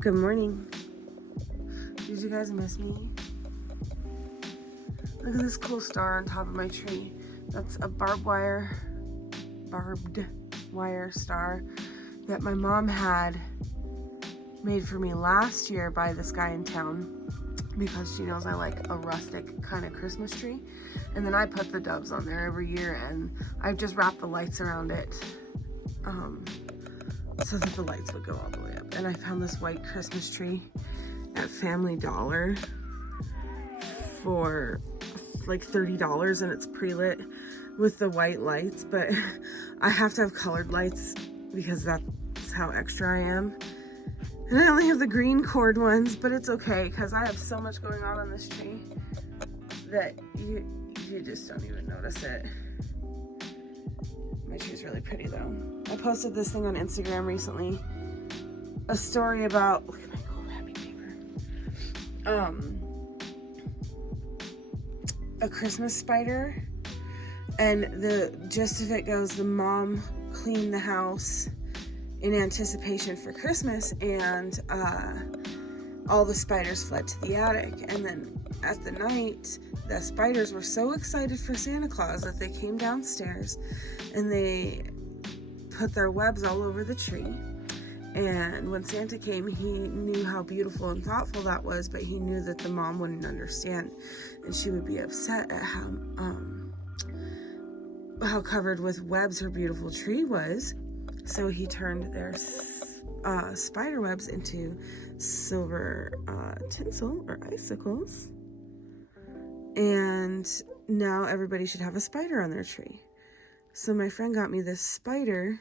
Good morning. Did you guys miss me? Look at this cool star on top of my tree. That's a barbed wire star that my mom had made for me last year by this guy in town because she knows I like a rustic kind of Christmas tree. And then I put the doves on there every year, and I've just wrapped the lights around it so that the lights would go all the way up. And I found this white Christmas tree at Family Dollar for like $30, and it's pre-lit with the white lights, but I have to have colored lights because that's how extra I am. And I only have the green cord ones, but it's okay because I have so much going on this tree that you just don't even notice it. My tree's really pretty though. I posted this thing on Instagram recently, a story about, look at my cool wrapping paper, a Christmas spider, and the gist of it goes, the mom cleaned the house in anticipation for Christmas, and all the spiders fled to the attic. And then at the night, the spiders were so excited for Santa Claus that they came downstairs and they put their webs all over the tree. And when Santa came, he knew how beautiful and thoughtful that was, but he knew that the mom wouldn't understand, and she would be upset at how covered with webs her beautiful tree was. So he turned their spider webs into silver tinsel or icicles, and now everybody should have a spider on their tree. So my friend got me this spider.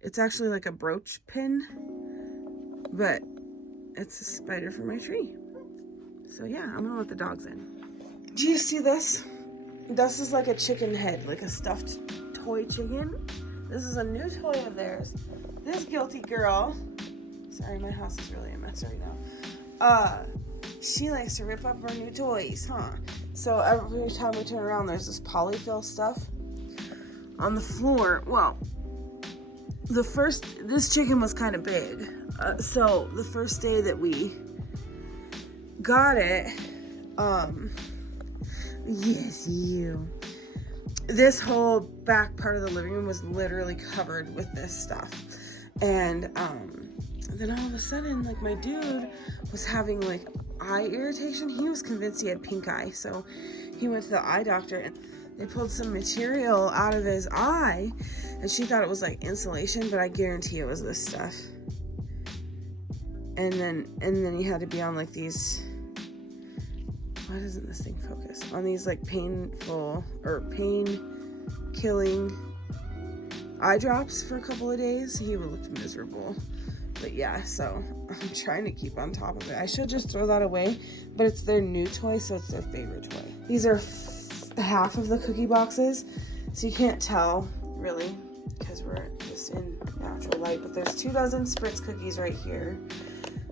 It's actually like a brooch pin, but it's a spider for my tree. So yeah, I'm gonna let the dogs in. Do you see this? This is like a chicken head, like a stuffed toy chicken. This is a new toy of theirs. This guilty girl, sorry, my house is really a mess right now. She likes to rip up her new toys, huh? So every time we turn around, there's this polyfill stuff on the floor. Well, this chicken was kind of big. So the first day that we got it, yes, you. This whole back part of the living room was literally covered with this stuff. And then all of a sudden, like, my dude was having like eye irritation. He was convinced he had pink eye. So he went to the eye doctor and they pulled some material out of his eye, and she thought it was like insulation, but I guarantee it was this stuff. And then he had to be on like these, why doesn't this thing focus? On these like pain-killing eye drops for a couple of days. He looked miserable. But yeah, so I'm trying to keep on top of it. I should just throw that away, but it's their new toy, so it's their favorite toy. These are half of the cookie boxes, so you can't tell really because we're just in natural light, but there's 2 dozen Spritz cookies right here,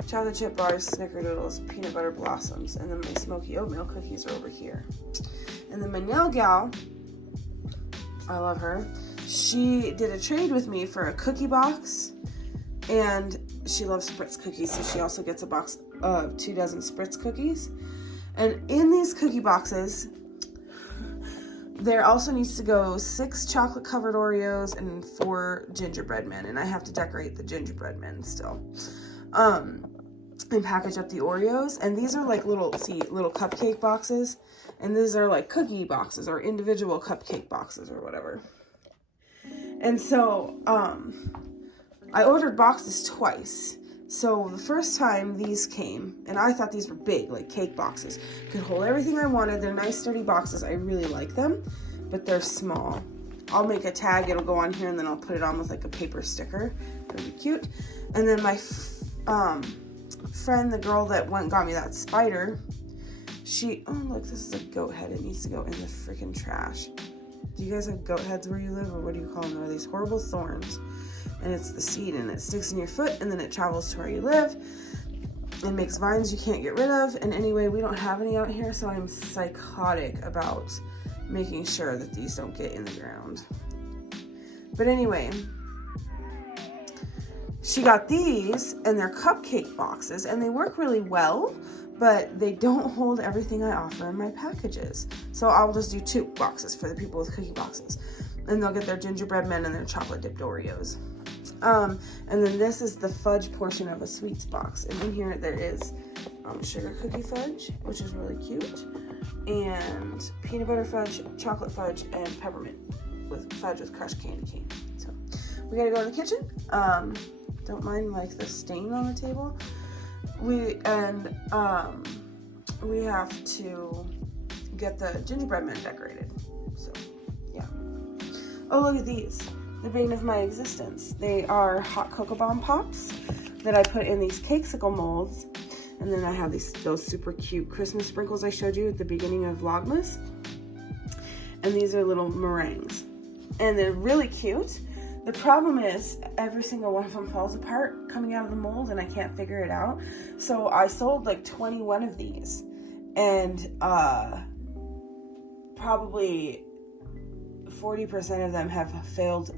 chocolate chip bars, snickerdoodles, peanut butter blossoms, and then my smoky oatmeal cookies are over here. And then my nail gal, I love her, she did a trade with me for a cookie box, and she loves Spritz cookies, so she also gets a box of 2 dozen Spritz cookies. And in these cookie boxes, there also needs to go 6 chocolate covered Oreos and 4 gingerbread men, and I have to decorate the gingerbread men still. And package up the Oreos, and these are like little cupcake boxes, and these are like cookie boxes or individual cupcake boxes or whatever. And so I ordered boxes twice. So the first time these came, and I thought these were big, like cake boxes. Could hold everything I wanted. They're nice, sturdy boxes. I really like them, but they're small. I'll make a tag. It'll go on here, and then I'll put it on with like a paper sticker. It'll be cute. And then my friend, the girl that went and got me that spider, oh look, this is a goat head. It needs to go in the freaking trash. Do you guys have goat heads where you live, or what do you call them? They're these horrible thorns. And it's the seed, and it sticks in your foot, and then it travels to where you live and makes vines you can't get rid of. And anyway, we don't have any out here, so I'm psychotic about making sure that these don't get in the ground. But anyway, she got these, and they're cupcake boxes, and they work really well, but they don't hold everything I offer in my packages. So I'll just do 2 boxes for the people with cookie boxes. And they'll get their gingerbread men and their chocolate dipped Oreos. And then this is the fudge portion of a sweets box. And in here there is sugar cookie fudge, which is really cute, and peanut butter fudge, chocolate fudge, and peppermint with fudge with crushed candy cane. So we gotta go in the kitchen. Don't mind like the stain on the table. We have to get the gingerbread men decorated. So yeah. Oh, look at these. The bane of my existence. They are hot cocoa bomb pops that I put in these Cakesicle molds. And then I have those super cute Christmas sprinkles I showed you at the beginning of Vlogmas. And these are little meringues. And they're really cute. The problem is every single one of them falls apart coming out of the mold, and I can't figure it out. So I sold like 21 of these, and probably 40% of them have failed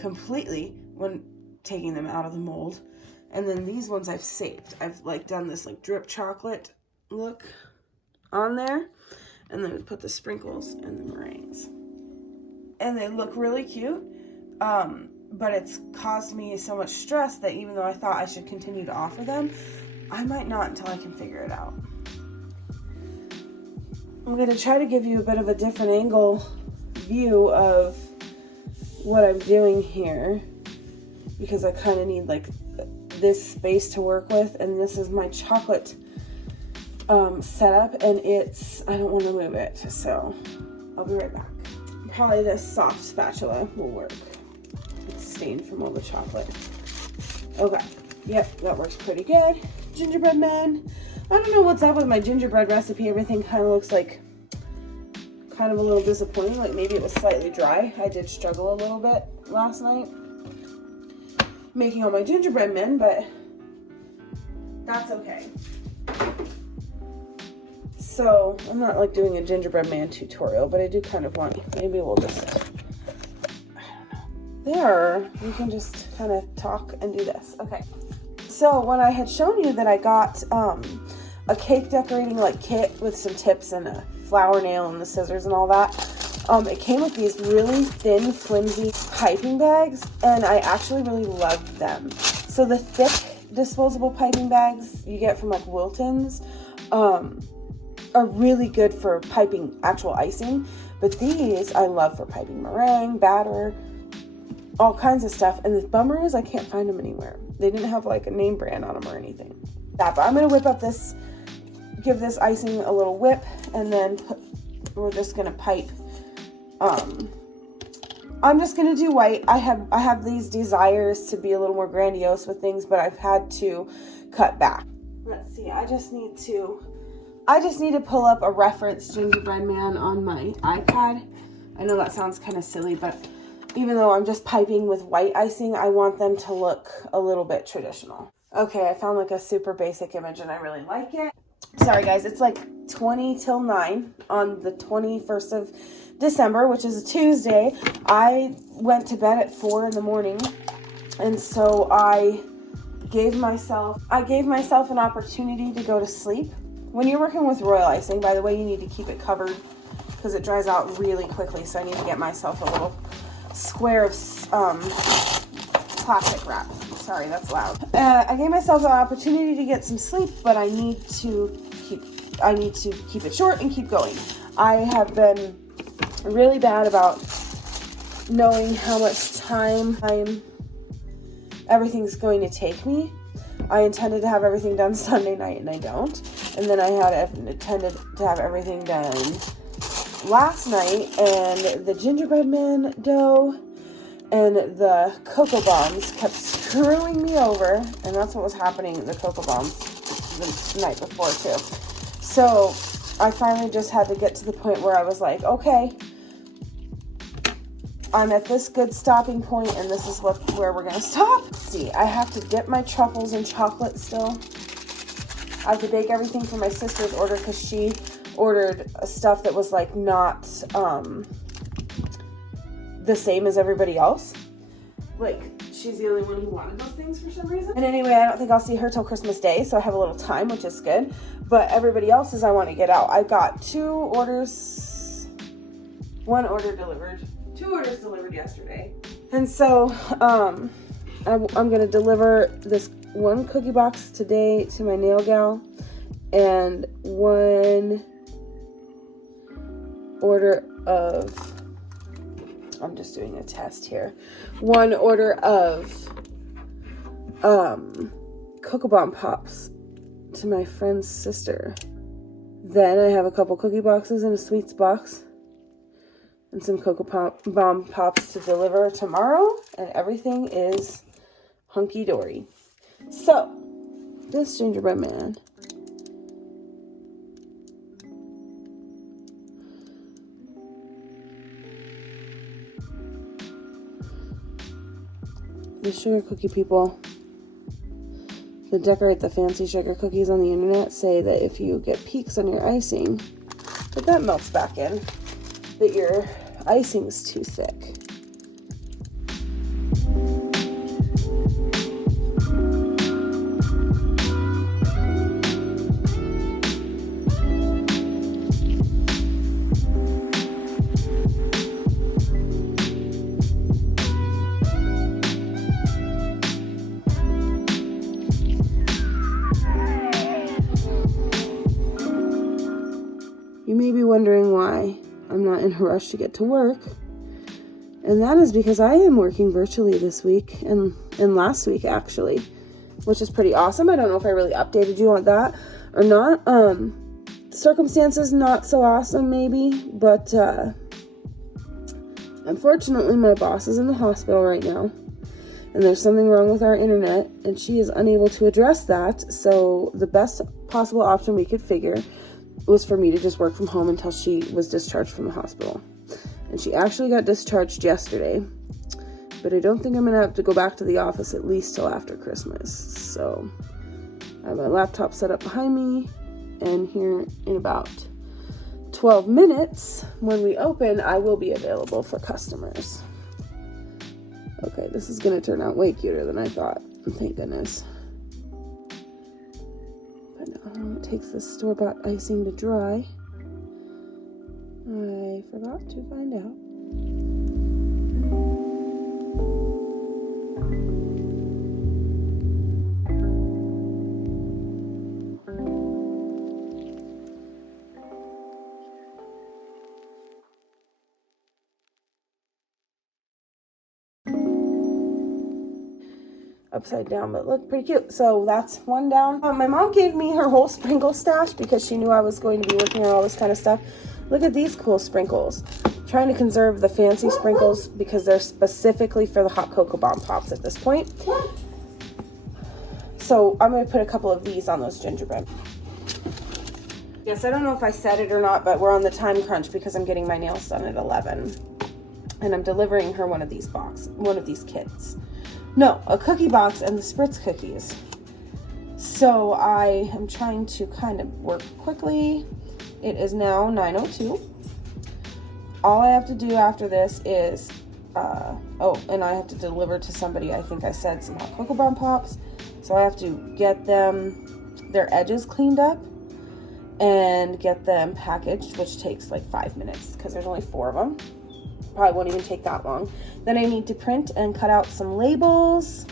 completely when taking them out of the mold. And then these ones I've saved. I've like done this like drip chocolate look on there, and then we put the sprinkles and the meringues. And they look really cute. But it's caused me so much stress that even though I thought I should continue to offer them, I might not until I can figure it out. I'm going to try to give you a bit of a different angle view of what I'm doing here, because I kind of need like this space to work with, and this is my chocolate setup, and I don't want to move it, so I'll be right back. Probably this soft spatula will work. It's stained from all the chocolate. Okay, yep, that works pretty good. Gingerbread men. I don't know what's up with my gingerbread recipe. Everything kind of looks like kind of a little disappointing, like maybe it was slightly dry. I did struggle a little bit last night making all my gingerbread men, but that's okay. So I'm not like doing a gingerbread man tutorial, but I do kind of want, maybe we'll just, I don't know. There, we can just kind of talk and do this. Okay. So when I had shown you that I got a cake decorating like kit with some tips and a flower nail and the scissors and all that, it came with these really thin, flimsy piping bags, and I actually really loved them. So the thick disposable piping bags you get from like Wilton's are really good for piping actual icing, but these I love for piping meringue, batter, all kinds of stuff. And the bummer is I can't find them anywhere. They didn't have like a name brand on them or anything. But I'm gonna whip up this, give this icing a little whip, and then we're just gonna pipe. I'm just gonna do white. I have these desires to be a little more grandiose with things, but I've had to cut back. Let's see. I just need to pull up a reference gingerbread man on my iPad. I know that sounds kind of silly, but even though I'm just piping with white icing, I want them to look a little bit traditional. Okay, I found like a super basic image and I really like it. Sorry guys, it's like 20 till 9 on the 21st of December, which is a Tuesday. I went to bed at 4 in the morning, and so I gave myself an opportunity to go to sleep. When you're working with royal icing, by the way, you need to keep it covered because it dries out really quickly, so I need to get myself a little square of plastic wrap. Sorry, that's loud. I gave myself an opportunity to get some sleep, but I need to keep it short and keep going. I have been really bad about knowing how much time everything's going to take me. I intended to have everything done Sunday night and I don't. And then I had intended to have everything done last night, and the gingerbread man dough and the cocoa bombs kept screwing me over, and that's what was happening, the cocoa bombs the night before too. So I finally just had to get to the point where I was like, okay, I'm at this good stopping point, and this is where we're gonna stop. Let's see, I have to dip my truffles in chocolate still. I have to bake everything for my sister's order because she ordered stuff that was like not the same as everybody else. Like she's the only one who wanted those things for some reason. And anyway, I don't think I'll see her till Christmas Day, so I have a little time, which is good. But everybody else's I want to get out. I got 2 orders, 1 order delivered, 2 orders delivered yesterday. And so I'm going to deliver this 1 cookie box today to my nail gal, and 1 order of, I'm just doing a test here, 1 order of Cocoa Bomb Pops to my friend's sister. Then I have a couple cookie boxes and a sweets box and some Cocoa Bomb Pops to deliver tomorrow, and everything is hunky-dory. So, this gingerbread man the sugar cookie people that decorate the fancy sugar cookies on the internet say that if you get peaks on your icing, that melts back in, that your icing's too thick. You may be wondering why I'm not in a rush to get to work. And that is because I am working virtually this week and last week actually, which is pretty awesome. I don't know if I really updated you on that or not. Circumstances not so awesome maybe, but unfortunately my boss is in the hospital right now. And there's something wrong with our internet and she is unable to address that. So the best possible option we could figure was for me to just work from home until she was discharged from the hospital. And she actually got discharged yesterday, but I don't think I'm gonna have to go back to the office at least till after Christmas. So I have my laptop set up behind me, and here in about 12 minutes when we open, I will be available for customers. Okay, this is gonna turn out way cuter than I thought, thank goodness. How long it takes this store-bought icing to dry, I forgot to find out. Upside down, but look pretty cute. So that's 1 down. My mom gave me her whole sprinkle stash because she knew I was going to be working on all this kind of stuff. Look at these cool sprinkles. I'm trying to conserve the fancy sprinkles because they're specifically for the hot cocoa bomb pops at this point. So I'm going to put a couple of these on those gingerbread. Yes, I don't know if I said it or not, but we're on the time crunch because I'm getting my nails done at 11. And I'm delivering her one of these kits. No, a cookie box and the Spritz cookies. So I am trying to kind of work quickly. It is now 9:02. All I have to do after this is, and I have to deliver to somebody, I think I said, some hot cocoa bomb pops. So I have to get their edges cleaned up and get them packaged, which takes like 5 minutes because there's only 4 of them. Probably won't even take that long. Then I need to print and cut out some labels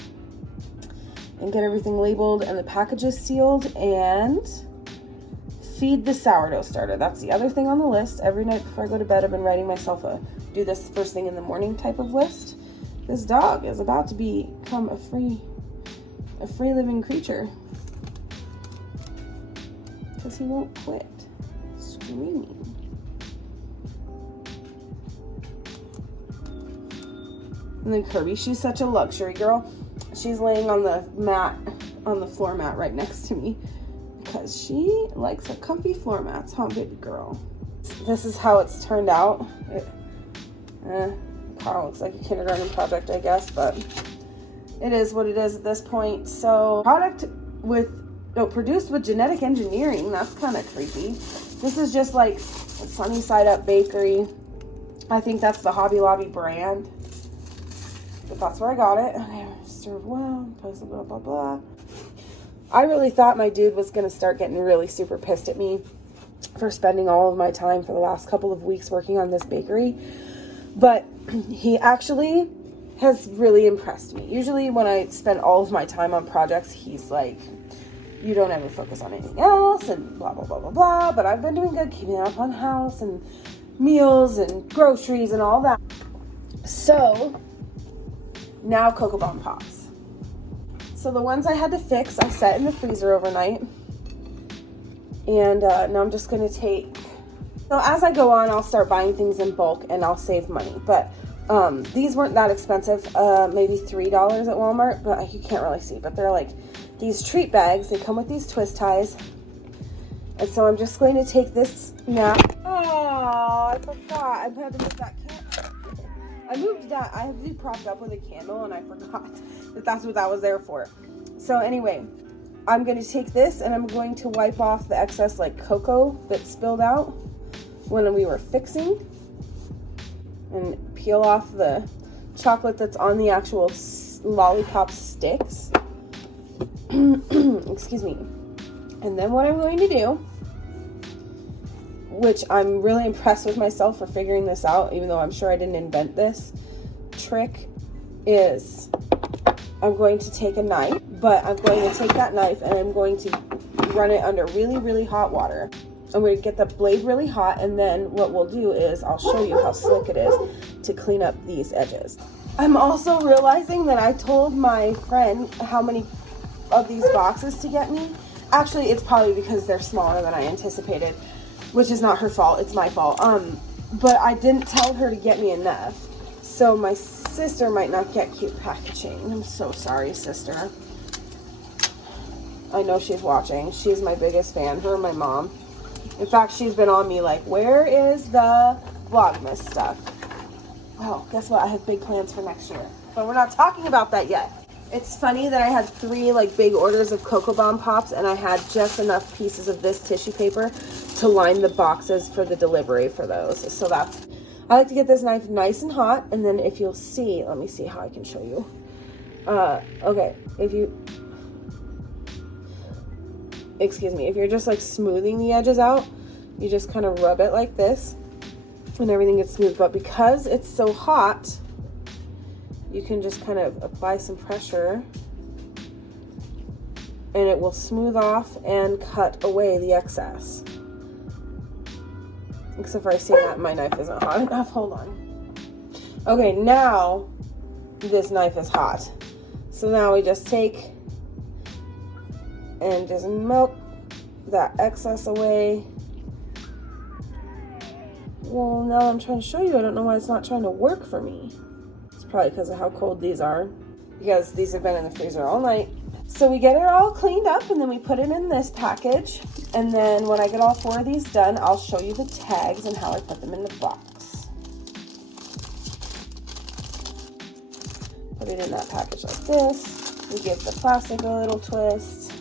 and get everything labeled and the packages sealed and feed the sourdough starter. That's the other thing on the list. Every night before I go to bed, I've been writing myself a do this first thing in the morning type of list. This dog is about to become a free living creature because he won't quit screaming. And then Kirby, she's such a luxury girl. She's laying on the mat, on the floor mat right next to me because she likes her comfy floor mats, huh, baby girl? This is how it's turned out. Carl looks like a kindergarten project, I guess, but it is what it is at this point. So, produced with genetic engineering. That's kind of creepy. This is just like a Sunny Side Up Bakery. I think that's the Hobby Lobby brand. But that's where I got it. Okay, serve well, post blah, blah, blah. I really thought my dude was going to start getting really super pissed at me for spending all of my time for the last couple of weeks working on this bakery. But he actually has really impressed me. Usually when I spend all of my time on projects, he's like, you don't ever focus on anything else and blah, blah, blah, blah, blah. But I've been doing good, keeping up on house and meals and groceries and all that. So now Cocoa Bomb Pops. So the ones I had to fix, I set in the freezer overnight. And now I'm just going to take... So as I go on, I'll start buying things in bulk and I'll save money. But these weren't that expensive, maybe $3 at Walmart, but you can't really see. But they're like these treat bags. They come with these twist ties. And so I'm just going to take this now. Oh, I forgot. I had to move that candle. I moved that. I have to be propped up with a candle, and I forgot that that's what that was there for. So anyway, I'm going to take this, and I'm going to wipe off the excess like cocoa that spilled out when we were fixing, and peel off the chocolate that's on the actual lollipop sticks. Excuse me. And then what I'm going to do, which I'm really impressed with myself for figuring this out, even though I'm sure I didn't invent this trick, is I'm going to take a knife, but I'm going to take that knife and I'm going to run it under really, really hot water. I'm going to get the blade really hot, and then what we'll do is I'll show you how slick it is to clean up these edges. I'm also realizing that I told my friend how many of these boxes to get me. Actually, it's probably because they're smaller than I anticipated, which is not her fault. It's my fault. But I didn't tell her to get me enough. So my sister might not get cute packaging. I'm so sorry, sister. I know she's watching. She's my biggest fan. Her and my mom. In fact, she's been on me like, where is the Vlogmas stuff? Well, guess what? I have big plans for next year. But we're not talking about that yet. It's funny that I had 3 like big orders of Cocoa Bomb Pops, and I had just enough pieces of this tissue paper to line the boxes for the delivery for those. So that's, I like to get this knife nice and hot, and then if you'll see, let me see how I can show you. Okay, if you're just like smoothing the edges out, you just kind of rub it like this and everything gets smooth. But because it's so hot, you can just kind of apply some pressure and it will smooth off and cut away the excess. Except for I see that my knife isn't hot enough. Hold on. Okay, now this knife is hot. So now we just take and just melt that excess away. Well, now I'm trying to show you. I don't know why it's not trying to work for me. It's probably because of how cold these are, because these have been in the freezer all night. So we get it all cleaned up, and then we put it in this package. And then when I get all 4 of these done, I'll show you the tags and how I put them in the box. Put it in that package like this. We give the plastic a little twist.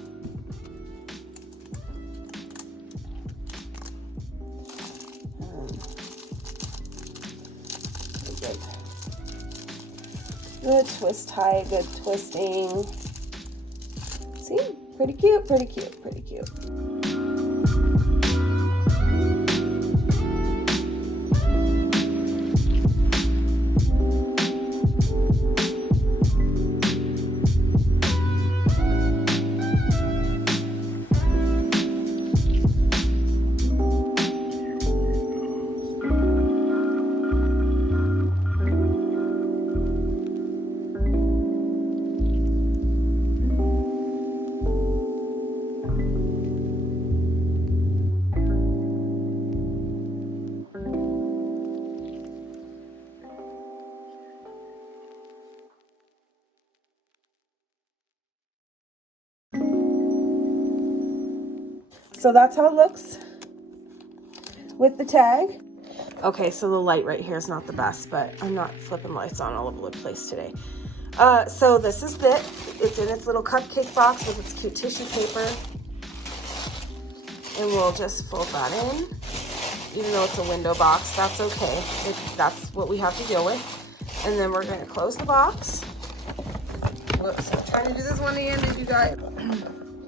Good twist tie, good twisting. See? Pretty cute, pretty cute, pretty cute. So that's how it looks with the tag. Okay, so the light right here is not the best, but I'm not flipping lights on all over the place today. So this is it. It's in its little cupcake box with its cute tissue paper. And we'll just fold that in. Even though it's a window box, that's okay. That's what we have to deal with. And then we're gonna close the box. Whoops, I'm trying to do this one-handed, you guys.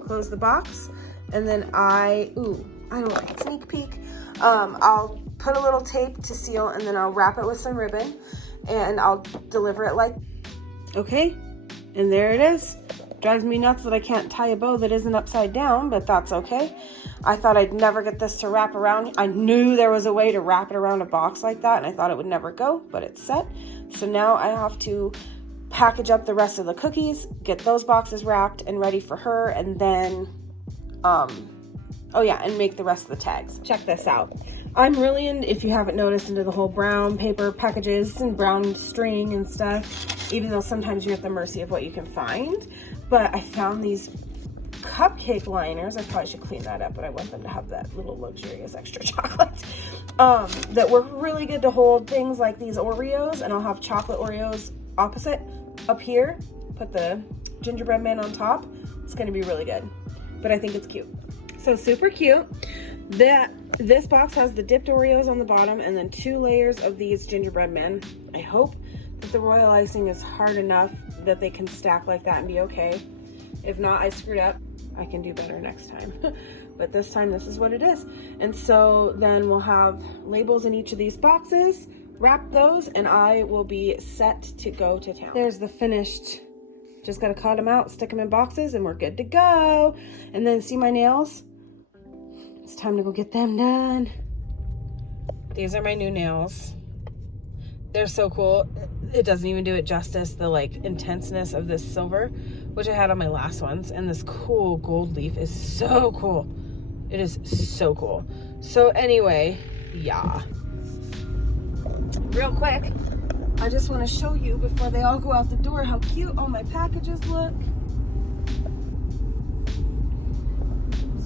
Close the box. And then I don't like sneak peek. I'll put a little tape to seal, and then I'll wrap it with some ribbon, and I'll deliver it like, okay, and there it is. Drives me nuts that I can't tie a bow that isn't upside down, but that's okay. I thought I'd never get this to wrap around. I knew there was a way to wrap it around a box like that, and I thought it would never go, but it's set. So now I have to package up the rest of the cookies, get those boxes wrapped and ready for her, and then, oh yeah, and make the rest of the tags. Check this out. I'm really if you haven't noticed, into the whole brown paper packages and brown string and stuff, even though sometimes you're at the mercy of what you can find. But I found these cupcake liners. I probably should clean that up, but I want them to have that little luxurious extra chocolate, that work really good to hold things like these Oreos, and I'll have chocolate Oreos opposite up here, put the gingerbread man on top. It's going to be really good, but I think it's cute. So super cute. This box has the dipped Oreos on the bottom and then 2 layers of these gingerbread men. I hope that the royal icing is hard enough that they can stack like that and be okay. If not, I screwed up. I can do better next time. But this time, this is what it is. And so then we'll have labels in each of these boxes, wrap those, and I will be set to go to town. There's the finished. Just gotta cut them out, stick them in boxes, and we're good to go. And then see my nails? It's time to go get them done. These are my new nails. They're so cool. It doesn't even do it justice, the like intenseness of this silver, which I had on my last ones. And this cool gold leaf is so cool. It is so cool. So anyway, yeah. Real quick, I just want to show you before they all go out the door how cute all my packages look.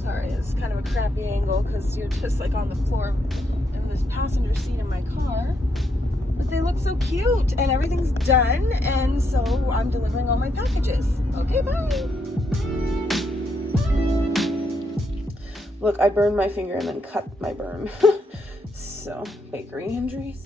Sorry, it's kind of a crappy angle because you're just like on the floor in this passenger seat in my car. But they look so cute and everything's done, and so I'm delivering all my packages. Okay, bye. Look, I burned my finger and then cut my burn. So, bakery injuries.